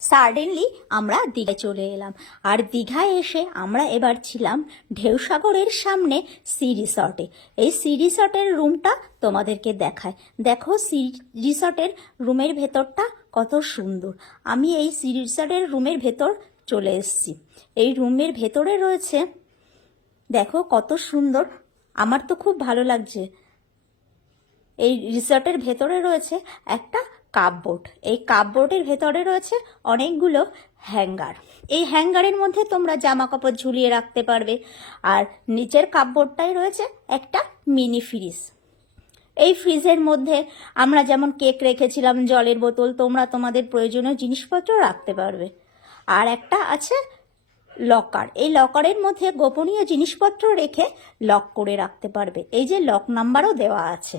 Suddenly আমরা দীঘায় চলে এলাম। আর দীঘায় এসে আমরা এবার ছিলাম ঢেউসাগরের সামনে সি রিসর্টে। এই সি রিসর্টের রুমটা তোমাদেরকে দেখায়। দেখো সি রিসর্টের রুমের ভেতরটা কত সুন্দর। আমি এই সি রিসর্টের রুমের ভেতর চলে এসেছি। এই রুমের ভেতরে রয়েছে, দেখো কত সুন্দর, আমার তো খুব ভালো লাগছে। এই রিসর্টের ভেতরে রয়েছে একটা কাপবোর্ড। এই কাপবোর্ডের ভেতরে রয়েছে অনেকগুলো হ্যাঙ্গার। এই হ্যাঙ্গারের মধ্যে তোমরা জামা কাপড় ঝুলিয়ে রাখতে পারবে। আর নিচের কাপবোর্ডটাই রয়েছে একটা মিনি ফ্রিজ। এই ফ্রিজের মধ্যে আমরা যেমন কেক রেখেছিলাম, জলের বোতল, তোমরা তোমাদের প্রয়োজনীয় জিনিসপত্র রাখতে পারবে। আর একটা আছে লকার। এই লকারের মধ্যে গোপনীয় জিনিসপত্র রেখে লক করে রাখতে পারবে। এই যে লক নাম্বারও দেওয়া আছে।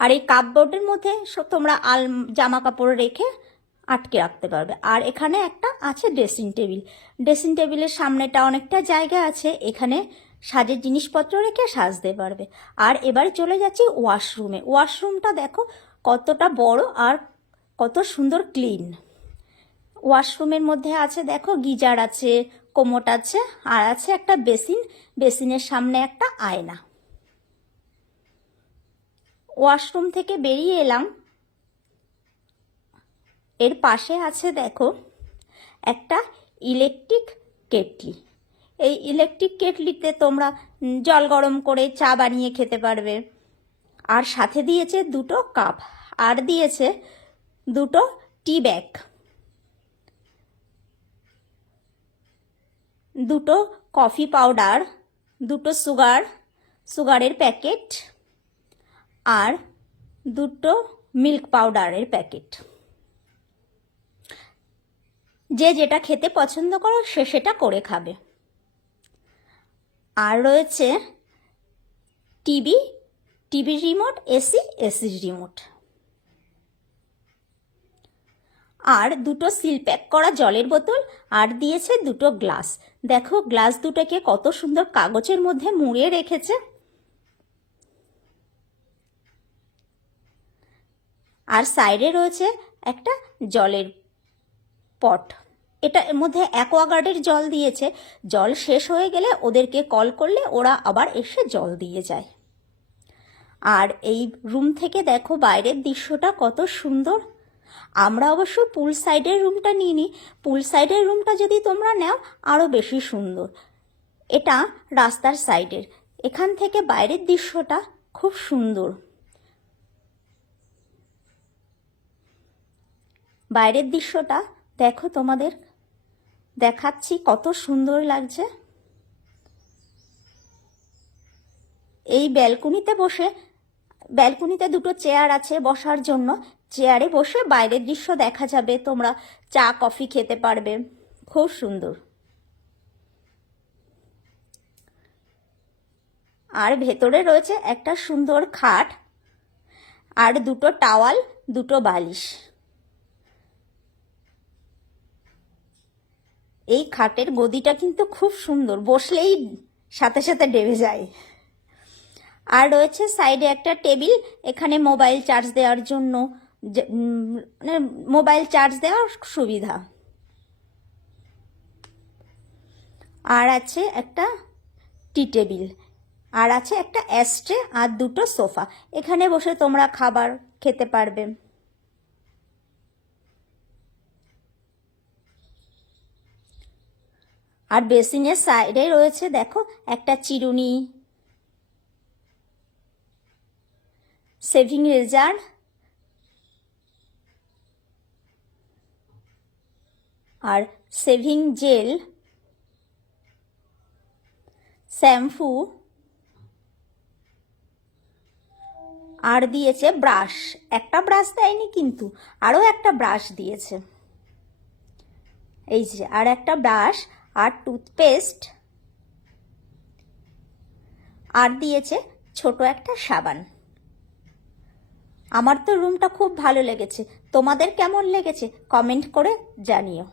আর এই কাপবোর্ডের মধ্যে তোমরা জামা কাপড় রেখে আটকে রাখতে পারবে। আর এখানে একটা আছে ড্রেসিং টেবিল। ড্রেসিং টেবিলের সামনেটা অনেকটা জায়গা আছে, এখানে সাজের জিনিসপত্র রেখে সাজতে পারবে। আর এবার চলে যাচ্ছি ওয়াশরুমে। ওয়াশরুমটা দেখো কতটা বড় আর কত সুন্দর ক্লিন। ওয়াশরুমের মধ্যে আছে দেখো গিজার আছে, কোমোট আছে, আর আছে একটা বেসিন। বেসিনের সামনে একটা আয়না। ওয়াশরুম থেকে বেরিয়ে এলাম, এর পাশে আছে দেখো একটা ইলেকট্রিক কেটলি। এই ইলেকট্রিক কেটলিতে তোমরা জল গরম করে চা বানিয়ে খেতে পারবে। আর সাথে দিয়েছে দুটো কাপ, আর দিয়েছে দুটো টি ব্যাগ, দুটো কফি পাউডার, দুটো সুগারের প্যাকেট, আর দুটো মিল্ক পাউডারের প্যাকেট। যে যেটা খেতে পছন্দ করো সে সেটা করে খাবে। আর রয়েছে টিভি রিমোট, এসি রিমোট, আর দুটো সিল প্যাক করা জলের বোতল, আর দিয়েছে দুটো গ্লাস। দেখো গ্লাস দুটোকে কত সুন্দর কাগজের মধ্যে মুড়িয়ে রেখেছে। আর সাইডে রয়েছে একটা জলের পট। এটার মধ্যে অ্যাকোয়াগার্ডের জল দিয়েছে। জল শেষ হয়ে গেলে ওদেরকে কল করলে ওরা আবার এসে জল দিয়ে যায়। আর এই রুম থেকে দেখো বাইরের দৃশ্যটা কত সুন্দর। আমরা অবশ্য পুল সাইডের রুমটা নিইনি। পুল সাইডের রুমটা যদি তোমরা নাও আরও বেশি সুন্দর। এটা রাস্তার সাইডের, এখান থেকে বাইরের দৃশ্যটা খুব সুন্দর। বাইরের দৃশ্যটা দেখো, তোমাদের দেখাচ্ছি কত সুন্দর লাগছে। এই ব্যালকনিতে দুটো চেয়ার আছে বসার জন্য। চেয়ারে বসে বাইরের দৃশ্য দেখা যাবে, তোমরা চা কফি খেতে পারবে। খুব সুন্দর। আর ভেতরে রয়েছে একটা সুন্দর খাট, আর দুটো টাওয়াল, দুটো বালিশ। এই খাটের গদিটা কিন্তু খুব সুন্দর, বসলেই সাথে সাথে ডেবে যায়। আর রয়েছে সাইডে একটা টেবিল, এখানে মোবাইল চার্জ দেওয়ার জন্য, মোবাইল চার্জ দেওয়ার সুবিধা। আর আছে একটা টি টেবিল, আর আছে একটা অ্যাস্ট্রে, আর দুটো সোফা। এখানে বসে তোমরা খাবার খেতে পারবে। আর বেসিনের সাইডে রয়েছে দেখো একটা চিরুনি, শেভিং রেজার, আর শেভিং জেল, শ্যাম্পু, আর দিয়েছে ব্রাশ। একটা ব্রাশ দেয়নি কিন্তু, আরও একটা ব্রাশ দিয়েছে। এই যে আর একটা ব্রাশ, আর টুথপেস্ট, আর দিয়েছে ছোট একটা সাবান। আমার তো রুমটা খুব ভালো লেগেছে। তোমাদের কেমন লেগেছে কমেন্ট করে জানিও।